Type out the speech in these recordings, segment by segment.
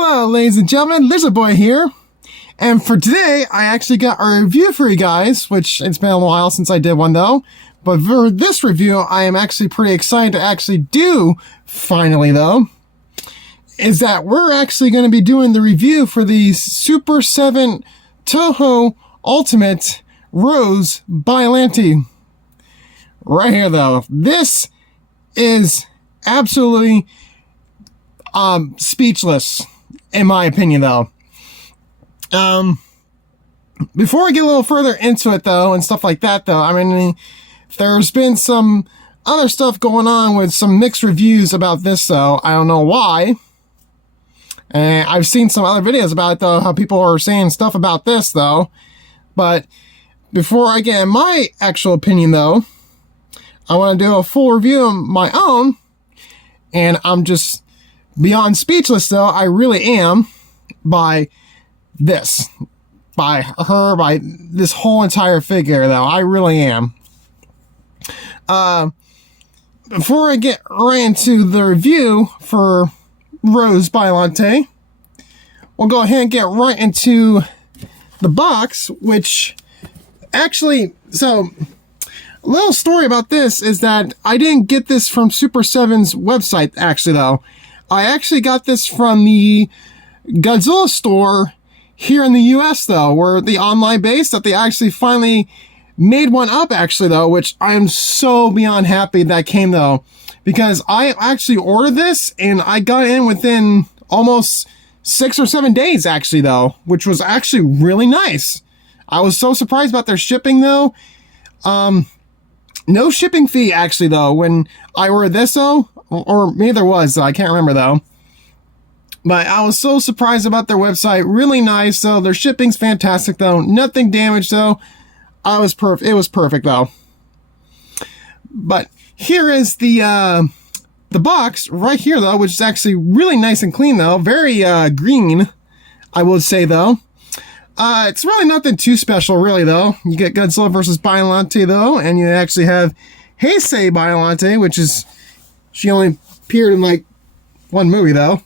Hello, ladies and gentlemen, lizardboy here. And for today, I actually got a review for you guys, which it's been a while since I did one though. But for this review, I am actually pretty excited to actually do, finally though, is that we're actually going to be doing the review for the SUPER7 Toho Ultimate Rose Biollante. Right here though. This is absolutely speechless, in my opinion though. Before I get a little further into it though, and stuff like that though, I mean, there's been some other stuff going on with some mixed reviews about this though. I don't know why. And I've seen some other videos about it though, how people are saying stuff about this though. But before I get in my actual opinion though, I want to do a full review of my own. And I'm just beyond speechless though, I really am, by this. By her, by this whole entire figure though, I really am. Before I get right into the review for Rose Biollante, we'll go ahead and get right into the box, which actually, so a little story about this is that I didn't get this from SUPER7's website actually though. I actually got this from the Godzilla store here in the US though, where the online base that they actually finally made one up actually though, which I am so beyond happy that came though, because I actually ordered this and I got it in within almost 6 or 7 days actually though, which was actually really nice. I was so surprised about their shipping though. No shipping fee actually though when I ordered this though, or maybe there was though, I can't remember though. But I was so surprised about their website. Really nice though. Their shipping's fantastic though. Nothing damaged though. It was perfect though. But here is the box right here though, which is actually really nice and clean though. Very green, I would say though. It's really nothing too special really though. You get Godzilla vs. Biollante though, and you actually have Heisei Biollante, which is, she only appeared in like one movie though.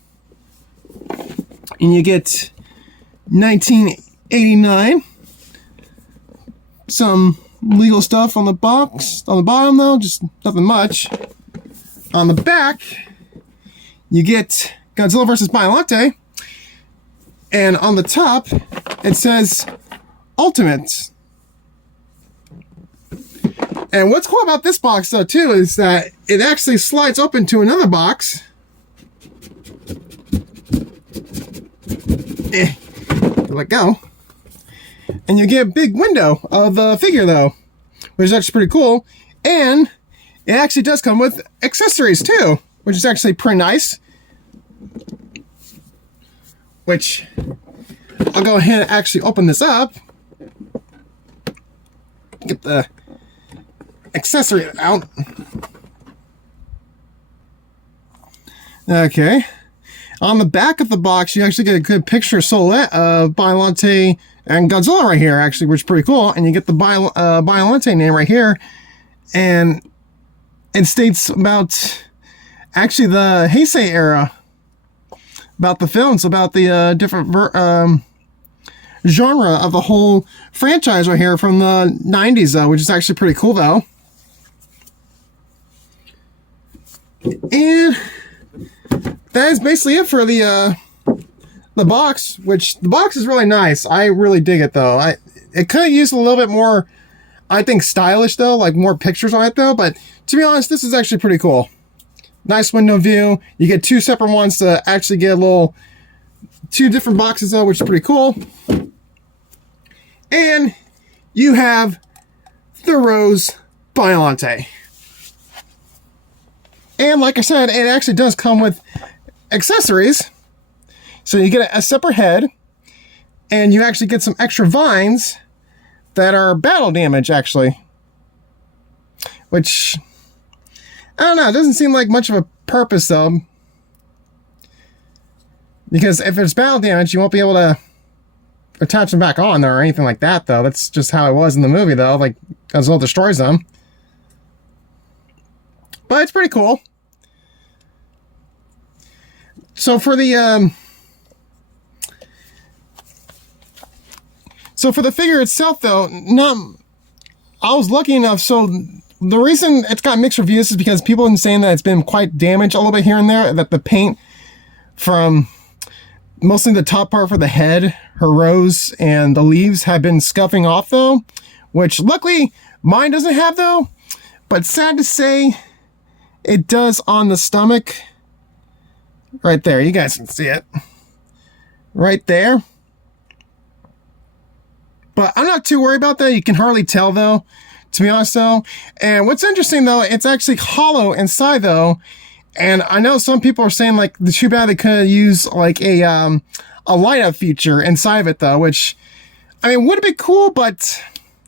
And you get 1989. Some legal stuff on the box. On the bottom though, just nothing much. On the back, you get Godzilla vs. Biollante. And on the top, it says Ultimate. And what's cool about this box though too is that it actually slides open to another box. Let go. And you get a big window of the figure though, which is actually pretty cool. And it actually does come with accessories too, which is actually pretty nice. Which, I'll go ahead and actually open this up. Get the accessory out. Okay. On the back of the box, you actually get a good picture silhouette of Biollante and Godzilla right here, actually, which is pretty cool. And you get the Biollante name right here. And it states about, actually, the Heisei era. About the films, about the different genre of the whole franchise right here from the 90s, though, which is actually pretty cool, though. And that is basically it for the box, which the box is really nice. I really dig it though. It could have used a little bit more, I think, stylish though, like more pictures on it though, but to be honest, this is actually pretty cool. Nice window view. You get two separate ones to actually get a little, two different boxes though, which is pretty cool. And you have the Rose Biollante. And like I said, it actually does come with accessories. So you get a separate head, and you actually get some extra vines that are battle damage actually. Which, I don't know, it doesn't seem like much of a purpose though. Because if it's battle damage, you won't be able to attach them back on there or anything like that though. That's just how it was in the movie though, like Godzilla destroys them. But it's pretty cool. So for the So for the figure itself, though, I was lucky enough. So the reason it's got mixed reviews is because people have been saying that it's been quite damaged a little bit here and there. That the paint from mostly the top part for the head, her rose, and the leaves have been scuffing off, though. Which luckily mine doesn't have, though. But sad to say, it does on the stomach. Right there, you guys can see it. Right there. But I'm not too worried about that. You can hardly tell, though, to be honest, though. And what's interesting, though, it's actually hollow inside, though. And I know some people are saying, like, too bad they could use, like, a light-up feature inside of it, though. Which, I mean, would have been cool, but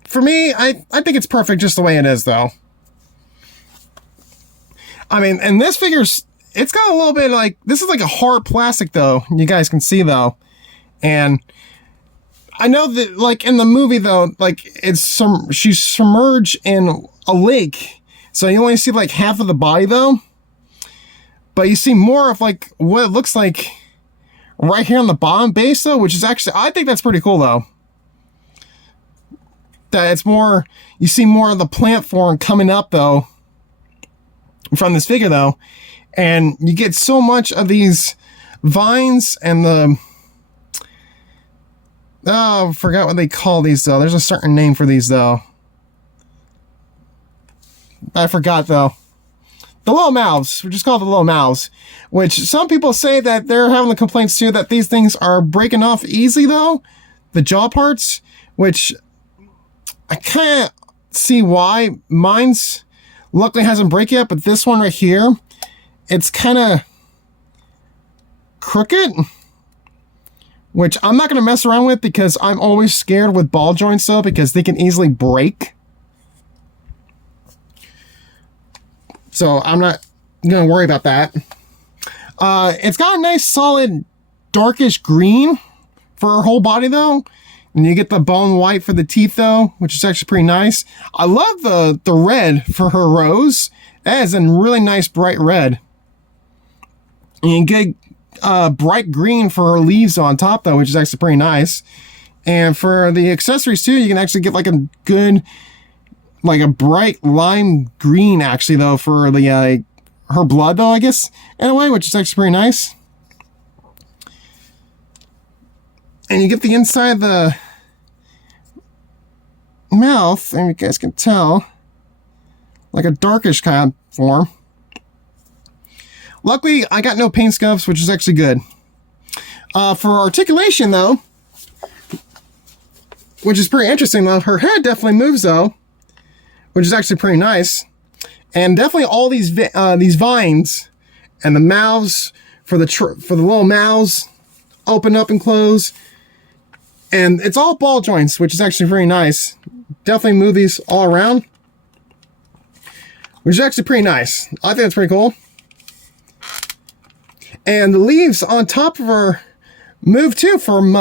for me, I think it's perfect just the way it is, though. I mean, and this figure's, it's got a little bit like, this is like a hard plastic, though. You guys can see, though. And I know that, like, in the movie, though, like, she's submerged in a lake. So you only see, like, half of the body, though. But you see more of, like, what it looks like right here on the bottom base, though, which is actually, I think that's pretty cool, though. That it's more, you see more of the plant form coming up, though, from this figure, though. And you get so much of these vines and the, oh, I forgot what they call these, though. There's a certain name for these, though. I forgot, though. The little mouths. We just call it the little mouths. Which some people say that they're having the complaints, too, that these things are breaking off easy, though. The jaw parts. Which I kind of see why. Mine's luckily hasn't break yet, but this one right here, it's kind of crooked. Which I'm not going to mess around with because I'm always scared with ball joints, though, because they can easily break. So I'm not going to worry about that. It's got a nice solid darkish green for her whole body, though. And you get the bone white for the teeth, though, which is actually pretty nice. I love the red for her rose. That is a really nice bright red. And you get bright green for her leaves on top, though, which is actually pretty nice. And for the accessories, too, you can actually get like a good, like a bright lime green, actually, though, for the her blood, though, I guess, in a way, which is actually pretty nice. And you get the inside of the mouth, and you guys can tell, like a darkish kind of form. Luckily, I got no paint scuffs, which is actually good. For articulation, though, which is pretty interesting, though, her head definitely moves, though, which is actually pretty nice. And definitely all these vines and the mouths for the little mouths open up and close. And it's all ball joints, which is actually very nice. Definitely move these all around, which is actually pretty nice. I think that's pretty cool. And the leaves on top of her move too from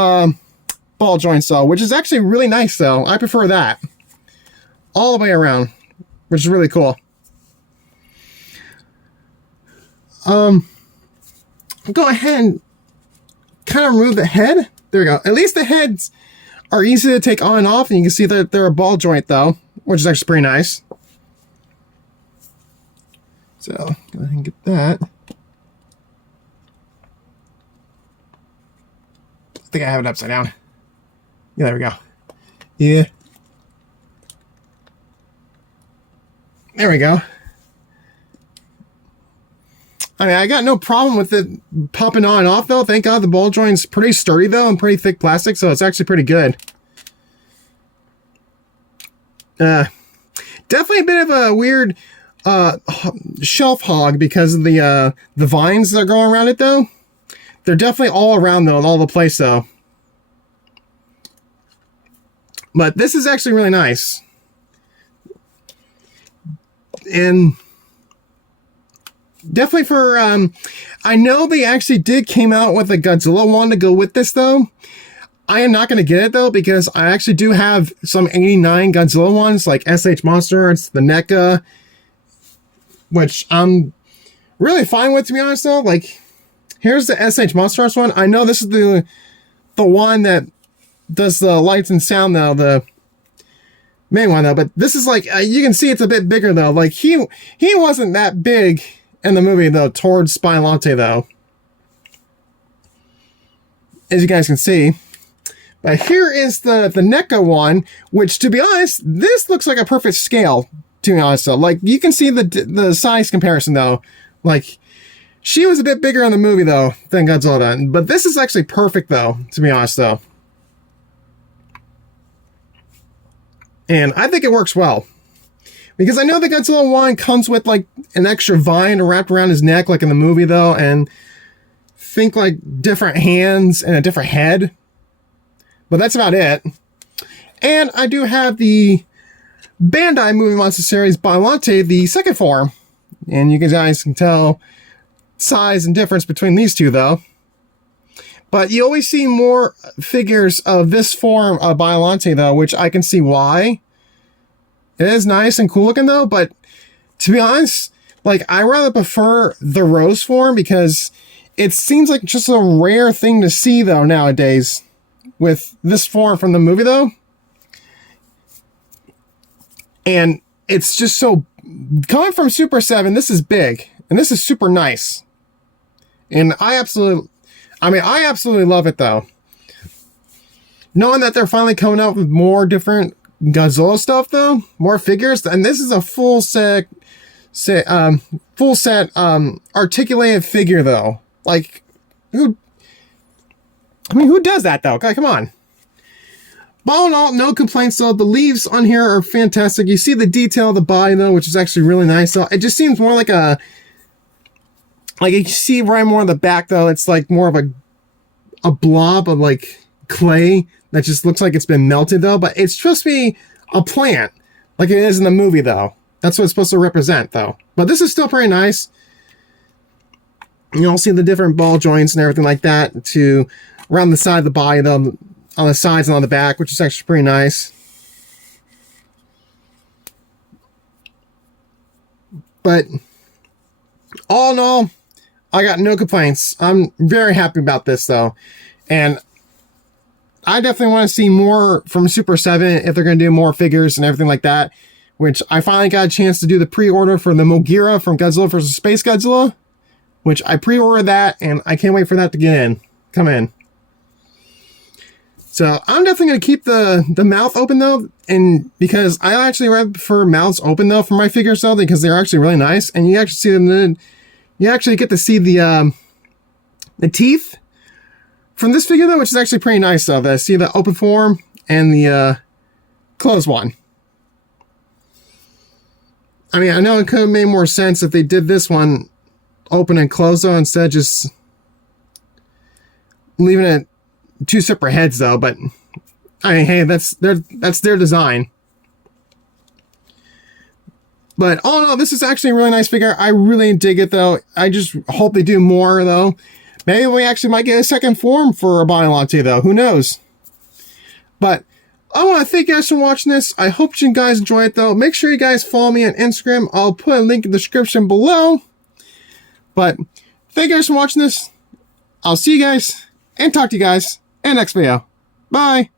ball joints, though, which is actually really nice, though. I prefer that. All the way around, which is really cool. Go ahead and kind of remove the head. There we go. At least the heads are easy to take on and off, and you can see that they're a ball joint, though, which is actually pretty nice. So, go ahead and get that. I think I have it upside down. Yeah, there we go. Yeah. There we go. I mean, I got no problem with it popping on and off, though. Thank God the ball joint's pretty sturdy, though, and pretty thick plastic, so it's actually pretty good. Definitely a bit of a weird shelf hog because of the vines that are going around it, though. They're definitely all around, though, in all the place, though. But this is actually really nice. And definitely for, I know they actually came out with a Godzilla one to go with this, though. I am not going to get it, though, because I actually do have some 89 Godzilla ones, like SH Monster, it's the NECA, which I'm really fine with, to be honest, though. Like, here's the SH Monster one. I know this is the one that does the lights and sound though, the main one though. But this is like, you can see it's a bit bigger though. Like he wasn't that big in the movie though, towards Biollante though, as you guys can see. But here is the NECA one, which, to be honest, this looks like a perfect scale, to be honest, though. Like, you can see the size comparison, though. Like, she was a bit bigger in the movie, though, than Godzilla. But this is actually perfect, though, to be honest, though. And I think it works well. Because I know the Godzilla one comes with, like, an extra vine wrapped around his neck, like in the movie, though. And think, like, different hands and a different head. But that's about it. And I do have the Bandai Movie Monster Series Biollante, the second form. And you guys can tell size and difference between these two, though. But you always see more figures of this form of Biollante, though, which I can see why. It is nice and cool looking, though, but to be honest, like, I rather prefer the Rose form because it seems like just a rare thing to see, though, nowadays. With this form from the movie, though. And it's just so... Coming from SUPER7, this is big. And this is super nice. And I absolutely love it, though. Knowing that they're finally coming out with more different Godzilla stuff, though. More figures. And this is a full set articulated figure, though. Like, who does that, though? Okay, come on. But all in all, no complaints, though. The leaves on here are fantastic. You see the detail of the body, though, which is actually really nice, though. It just seems more like a... Like, you see right more on the back, though. It's like more of a blob of, like, clay that just looks like it's been melted, though. But it's supposed to be a plant, like it is in the movie, though. That's what it's supposed to represent, though. But this is still pretty nice. You'll see the different ball joints and everything like that to... around the side of the body, though, on the sides and on the back, which is actually pretty nice. But all in all, I got no complaints. I'm very happy about this, though. And I definitely want to see more from SUPER7 if they're going to do more figures and everything like that. Which I finally got a chance to do the pre-order for the Mogira from Godzilla vs. Space Godzilla. Which I pre-ordered that, and I can't wait for that to come in. So I'm definitely going to keep the mouth open, though, and because I actually rather prefer mouths open, though, for my figures, though, because they're actually really nice, and you actually see them. You actually get to see the teeth from this figure, though, which is actually pretty nice, though. I see the open form and the closed one. I mean, I know it could have made more sense if they did this one open and closed, though, instead of just leaving it two separate heads, though. But I mean, hey, that's their design. But all in all, this is actually a really nice figure. I really dig it, though. I just hope they do more, though. Maybe we actually might get a second form for a Biollante, though. Who knows? But I want to thank you guys for watching this. I hope you guys enjoy it, though. Make sure you guys follow me on Instagram. I'll put a link in the description below. But thank you guys for watching this. I'll see you guys and talk to you guys in the next video. Bye.